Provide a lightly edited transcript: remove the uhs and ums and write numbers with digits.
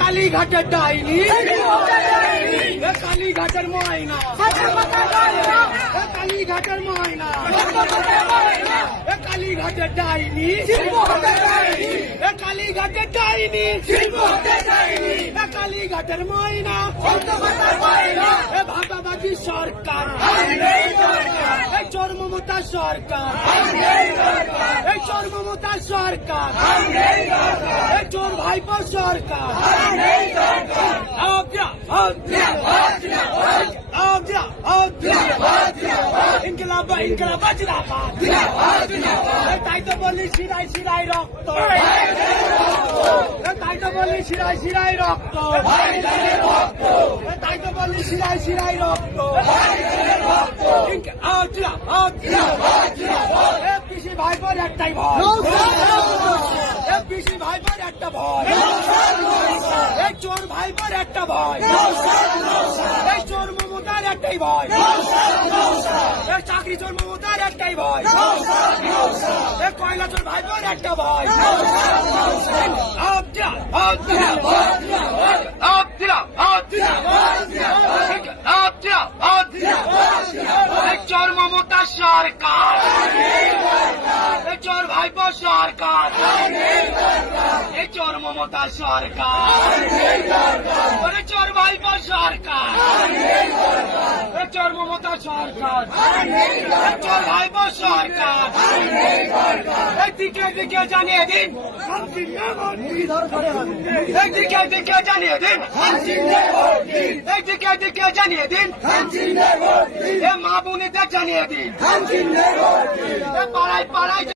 কালীঘাটের ডাইনি, কালীঘাটের ময়না, কালীঘাটের ময়না, কালীঘাটের ডাইনি, কালীঘাটের ডাইনি, কালীঘাটের ময়না, ভাগাবাজি সরকার, চোর মমতা সরকার, চোর মমতা সরকার, চোর ভাইপো সরকার, ইনকলাব ইনকলাব জিন্দাবাদ, তাই তো বলি শিরায় শিরায় রক্ত, তাই তো বলি শিরায় শিরায় রক্ত, তাই তো বলি শিরায় শিরায় রক্ত, পিসি ভাইপোর একটাই ভয়, পিসি ভাইপোর একটা ভয়, এই চোর ভাইপোর একটা ভয়, এই চোর মমতার একটাই ভয়, এই চাকরি চোর মমতার একটাই ভয়, এই কয়লা চোর ভাইপোর একটা ভয়, চোর মমতা সরকার, চোর ভাইপো সরকার, এই চোর মমতা সরকার, চোর ভাইপো সরকার, চোর মমতা সরকার, চোর ভাইপো সরকার, এই দিকে দিকে জানিয়ে দিন, এই দিকে দিকে জানিয়ে দিন, এই দিকে দিকে জানিয়ে দিন, মা বোনেদের জানিয়ে দিন, পাড়ায় পাড়ায়